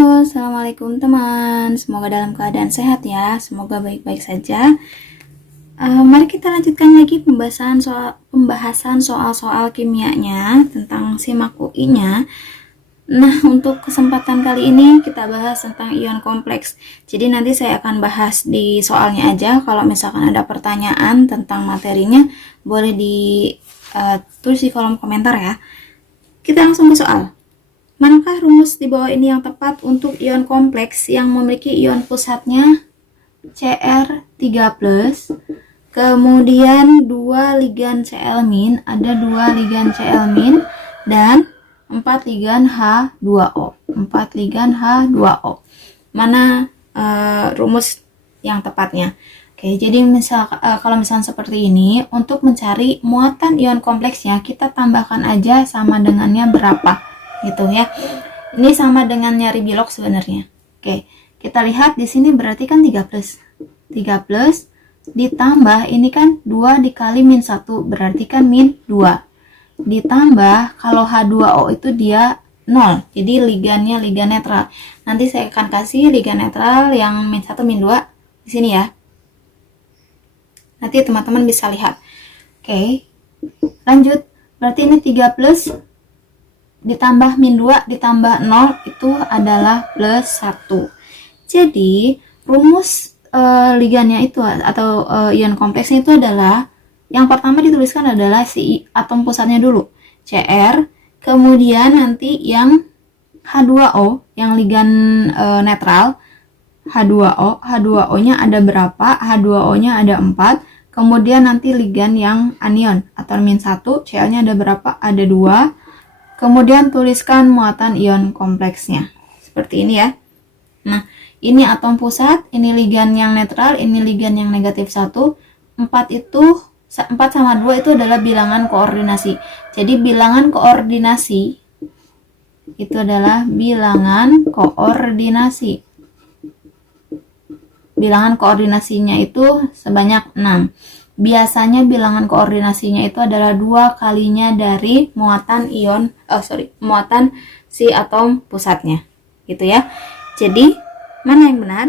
Halo, assalamualaikum teman. Semoga dalam keadaan sehat ya. Semoga baik-baik saja. Mari kita lanjutkan lagi pembahasan soal-soal kimianya tentang simak UI-nya. Nah, untuk kesempatan kali ini kita bahas tentang ion kompleks. Jadi nanti saya akan bahas di soalnya aja. Kalau misalkan ada pertanyaan tentang materinya, boleh ditulis di kolom komentar ya. Kita langsung ke soal. Manakah rumus di bawah ini yang tepat untuk ion kompleks yang memiliki ion pusatnya Cr3+, kemudian 2 ligan Cl-, ada 2 ligan Cl- dan 4 ligan H2O. 4 ligan H2O. Mana rumus yang tepatnya? Oke, jadi kalau misalnya seperti ini, untuk mencari muatan ion kompleksnya, kita tambahkan aja sama dengannya berapa. Gitu ya. Ini sama dengan nyari bilog sebenarnya. Oke, kita lihat di sini berarti kan 3 plus ditambah ini kan 2 dikali -1 berarti kan -2. Ditambah kalau H2O itu dia 0. Jadi ligannya ligan netral. Nanti saya akan kasih ligan netral yang -1 -2 di sini ya. Nanti teman-teman bisa lihat. Oke. Lanjut. Berarti ini 3 plus ditambah -2 ditambah 0 itu adalah +1. Jadi rumus ligannya itu atau ion kompleksnya itu adalah, yang pertama dituliskan adalah si atom pusatnya dulu, Cr, kemudian nanti yang H2O yang ligan netral, H2O nya ada berapa? H2O nya ada 4. Kemudian nanti ligan yang anion atau -1, Cl nya ada berapa? Ada 2. Kemudian tuliskan muatan ion kompleksnya. Seperti ini ya. Nah, ini atom pusat, ini ligan yang netral, ini ligan yang negatif 1. 4 sama 2 itu adalah bilangan koordinasi. Jadi bilangan koordinasi itu adalah bilangan koordinasi. Bilangan koordinasinya itu sebanyak 6. Biasanya bilangan koordinasinya itu adalah 2 kalinya dari muatan muatan si atom pusatnya, gitu ya. Jadi mana yang benar?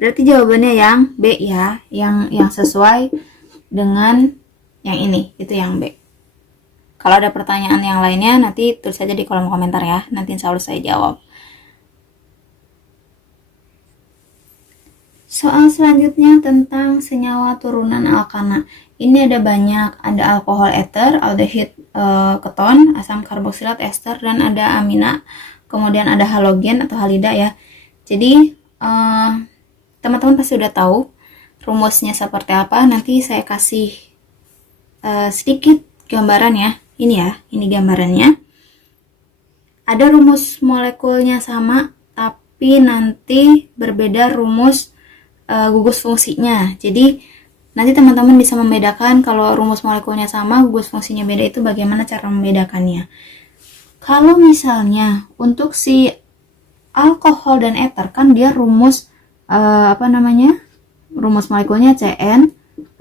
Berarti jawabannya yang B ya, yang sesuai dengan yang ini, itu yang B. Kalau ada pertanyaan yang lainnya nanti tulis saja di kolom komentar ya, nanti insya Allah saya jawab. Soal selanjutnya tentang senyawa turunan alkana. Ini ada banyak, ada alkohol eter, aldehid keton, asam karboksilat ester, dan ada amina. Kemudian ada halogen atau halida ya. Jadi teman-teman pasti udah tahu rumusnya seperti apa. Nanti saya kasih sedikit gambaran ya. Ini ya, ini gambarannya. Ada rumus molekulnya sama, tapi nanti berbeda rumus gugus fungsinya. Jadi nanti teman-teman bisa membedakan kalau rumus molekulnya sama, gugus fungsinya beda, itu bagaimana cara membedakannya. Kalau misalnya untuk si alkohol dan eter kan dia rumus rumus molekulnya CN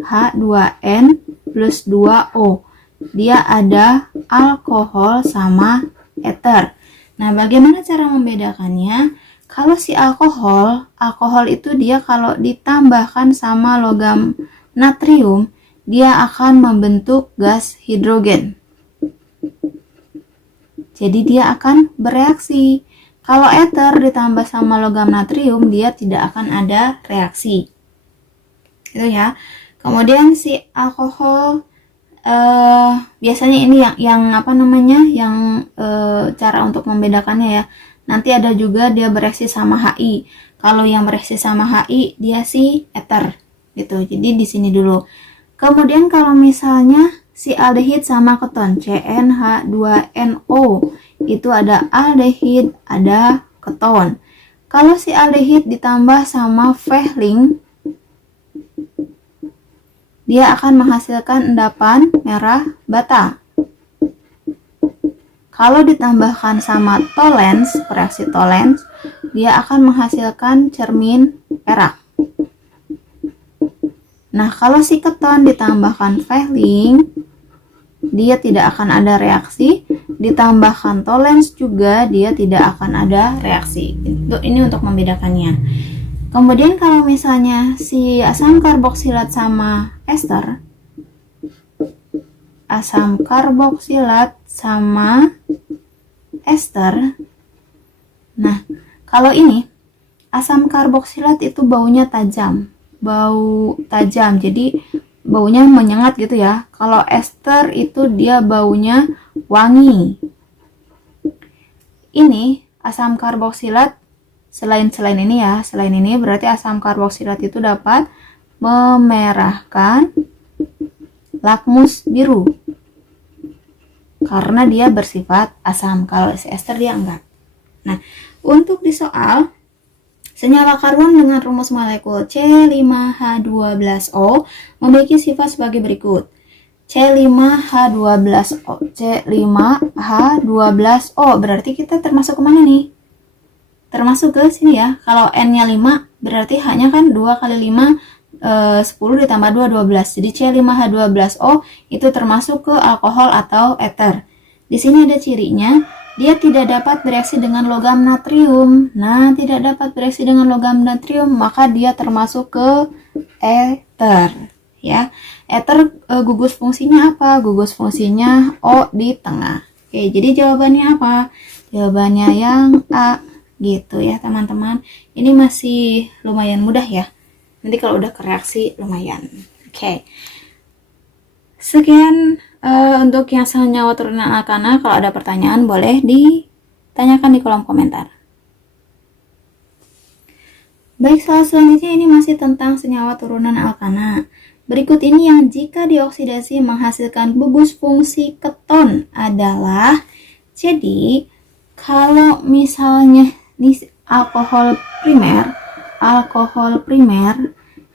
H2N plus 2O. Dia ada alkohol sama eter. Nah, bagaimana cara membedakannya? Kalau si alkohol itu dia kalau ditambahkan sama logam natrium, dia akan membentuk gas hidrogen. Jadi dia akan bereaksi. Kalau eter ditambah sama logam natrium, dia tidak akan ada reaksi. Itu ya. Kemudian si alkohol biasanya ini yang cara untuk membedakannya ya. Nanti ada juga dia bereaksi sama HI. Kalau yang bereaksi sama HI dia si eter gitu. Jadi di sini dulu. Kemudian kalau misalnya si aldehid sama keton CnH2nO, itu ada aldehid, ada keton. Kalau si aldehid ditambah sama Fehling, dia akan menghasilkan endapan merah bata. Kalau ditambahkan sama tolens, reaksi tolens, dia akan menghasilkan cermin perak. Nah, kalau si keton ditambahkan Fehling, dia tidak akan ada reaksi, ditambahkan tolens juga dia tidak akan ada reaksi. Ini untuk membedakannya. Kemudian kalau misalnya si asam karboksilat sama ester, asam karboksilat sama ester. Nah, kalau ini asam karboksilat itu baunya tajam, bau tajam. Jadi baunya menyengat gitu ya. Kalau ester itu dia baunya wangi. Ini asam karboksilat selain ini ya, selain ini berarti asam karboksilat itu dapat memerahkan lakmus biru karena dia bersifat asam. Kalau si ester dia enggak. Nah, untuk di soal senyawa karbon dengan rumus molekul C5H12O memiliki sifat sebagai berikut. C5H12O, C5H12O berarti kita termasuk kemana nih? Termasuk ke sini ya. Kalau N-nya 5 berarti hanya kan 2 kali 5 10 ditambah 2 12. Jadi C5H12O itu termasuk ke alkohol atau eter. Di sini ada cirinya, dia tidak dapat bereaksi dengan logam natrium. Nah, tidak dapat bereaksi dengan logam natrium, maka dia termasuk ke eter. Ya, eter gugus fungsinya apa? Gugus fungsinya O di tengah. Oke, jadi jawabannya apa? Jawabannya yang A, gitu ya teman-teman. Ini masih lumayan mudah ya. Nanti kalau udah ke reaksi lumayan. Oke. Sekian untuk yang senyawa turunan alkana. Kalau ada pertanyaan boleh ditanyakan di kolom komentar. Baik, soal selanjutnya ini masih tentang senyawa turunan alkana. Berikut ini yang jika dioksidasi menghasilkan gugus fungsi keton adalah, jadi kalau misalnya nih alkohol primer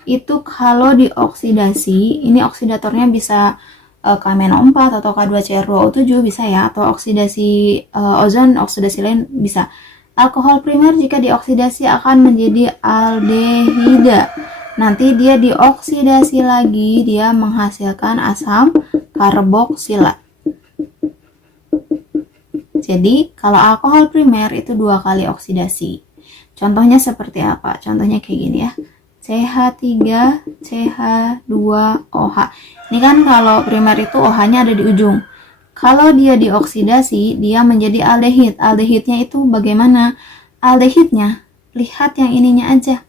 itu kalau dioksidasi, ini oksidatornya bisa K-4 atau K2CR2O7 bisa ya, atau oksidasi ozon, oksidasi lain bisa. Alkohol primer jika dioksidasi akan menjadi aldehida. Nanti dia dioksidasi lagi, dia menghasilkan asam karboksilat. Jadi kalau alkohol primer itu 2 kali oksidasi. Contohnya seperti apa? Contohnya kayak gini ya. CH3, CH2OH. Ini kan kalau primer itu OH-nya ada di ujung. Kalau dia dioksidasi, dia menjadi aldehid. Aldehidnya itu bagaimana? Aldehidnya, lihat yang ininya aja.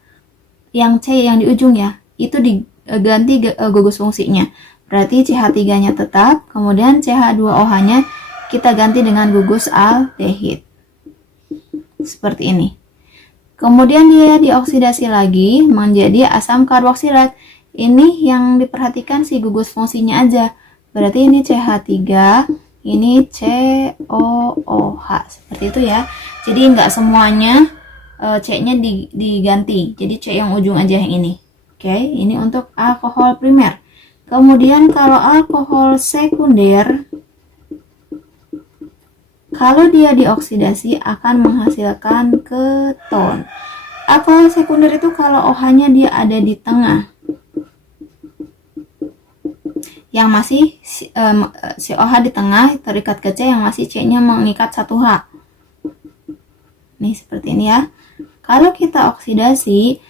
Yang C yang di ujung ya, itu diganti gugus fungsinya. Berarti CH3-nya tetap, kemudian CH2OH-nya kita ganti dengan gugus aldehid. Seperti ini. Kemudian dia dioksidasi lagi menjadi asam karboksilat. Ini yang diperhatikan si gugus fungsinya aja. Berarti ini CH3, ini COOH. Seperti itu ya. Jadi nggak semuanya C-nya diganti. Jadi C yang ujung aja yang ini. Oke, ini untuk alkohol primer. Kemudian kalau alkohol sekunder, kalau dia dioksidasi akan menghasilkan keton. Alkohol sekunder itu kalau OH-nya dia ada di tengah. Yang masih si OH di tengah terikat ke C, yang masih C-nya mengikat 1H. Nih seperti ini ya. Kalau kita oksidasi,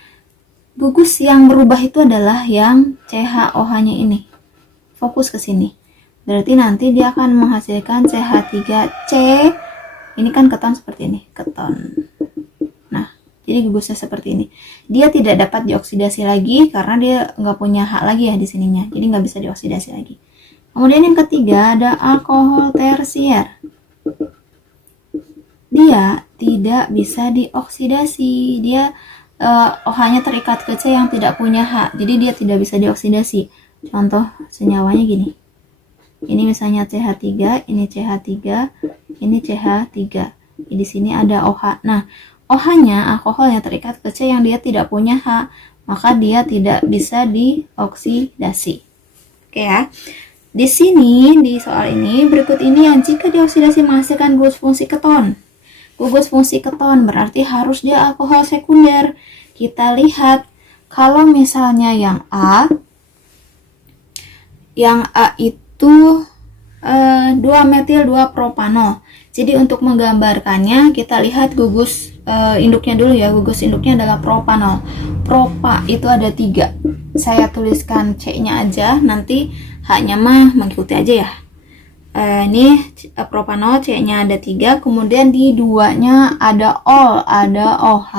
gugus yang berubah itu adalah yang CHOH-nya ini. Fokus ke sini. Berarti nanti dia akan menghasilkan CH3C. Ini kan keton seperti ini, keton. Nah, jadi gugusnya seperti ini. Dia tidak dapat dioksidasi lagi karena dia nggak punya hak lagi ya di sininya. Jadi nggak bisa dioksidasi lagi. Kemudian yang ketiga ada alkohol tersier. Dia tidak bisa dioksidasi. Dia OH-nya terikat ke C yang tidak punya hak. Jadi dia tidak bisa dioksidasi. Contoh senyawanya gini. Ini misalnya CH3, ini CH3, ini CH3. Di sini ada OH. Nah, OH-nya, alkoholnya terikat ke C yang dia tidak punya hak, maka dia tidak bisa dioksidasi. Oke ya. Di sini, di soal ini, berikut ini yang jika dioksidasi menghasilkan gugus fungsi keton. Gugus fungsi keton berarti harus dia alkohol sekunder. Kita lihat, kalau misalnya yang A itu 2-metil 2-propanol. Jadi untuk menggambarkannya kita lihat gugus induknya dulu ya. Gugus induknya adalah propanol. Propa itu ada 3. Saya tuliskan C-nya aja, nanti H-nya mah mengikuti aja ya. Ini propanol, C-nya ada 3, kemudian di 2-nya ada ol, ada OH,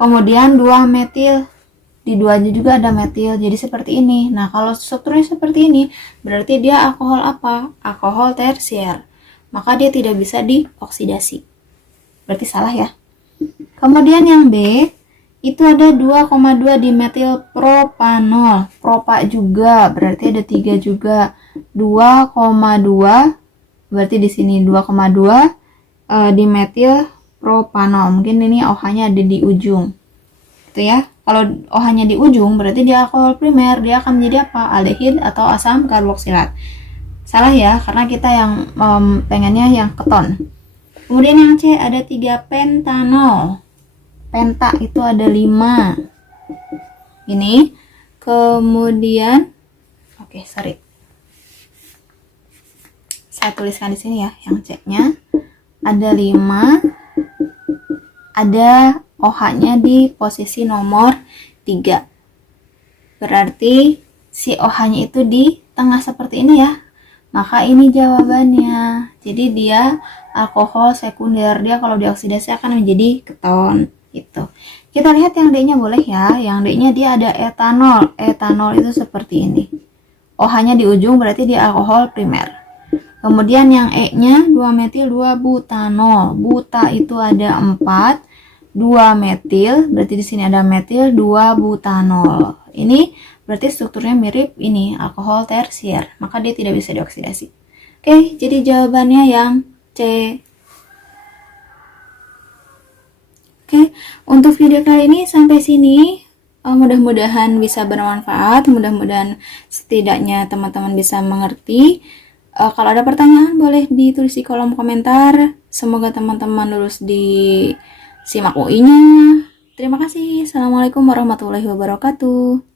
kemudian 2 metil, di 2-nya juga ada metil, jadi seperti ini. Nah, kalau strukturnya seperti ini, berarti dia alkohol apa? Alkohol tersier, maka dia tidak bisa dioksidasi, berarti salah ya. Kemudian yang B, itu ada 2,2 dimetil propanol, propa juga, berarti ada 3 juga. 2,2 berarti di sini 2,2 dimetil propanol. Mungkin ini OH-nya ada di ujung. Gitu ya. Kalau OH-nya di ujung berarti dia alkohol primer, dia akan menjadi apa? Aldehid atau asam karboksilat. Salah ya, karena kita yang pengennya yang keton. Kemudian yang C ada 3 pentanol. Penta itu ada 5. Ini. Kemudian saya tuliskan di sini ya, yang C-nya ada 5, ada OH-nya di posisi nomor 3. Berarti si OH-nya itu di tengah seperti ini ya. Maka ini jawabannya. Jadi dia alkohol sekunder, dia kalau dioksidasi akan menjadi keton gitu. Kita lihat yang D-nya boleh ya. Yang D-nya dia ada etanol. Etanol itu seperti ini. OH-nya di ujung berarti dia alkohol primer. Kemudian yang E-nya 2-metil 2-butanol. Buta itu ada 4, 2-metil, berarti di sini ada metil 2-butanol. Ini berarti strukturnya mirip ini, alkohol tersier, maka dia tidak bisa dioksidasi. Oke, jadi jawabannya yang C. Oke, untuk video kali ini sampai sini. Mudah-mudahan bisa bermanfaat, mudah-mudahan setidaknya teman-teman bisa mengerti. Kalau ada pertanyaan boleh ditulis di kolom komentar. Semoga teman-teman lulus di SIMAK UI-nya. Terima kasih. Assalamualaikum warahmatullahi wabarakatuh.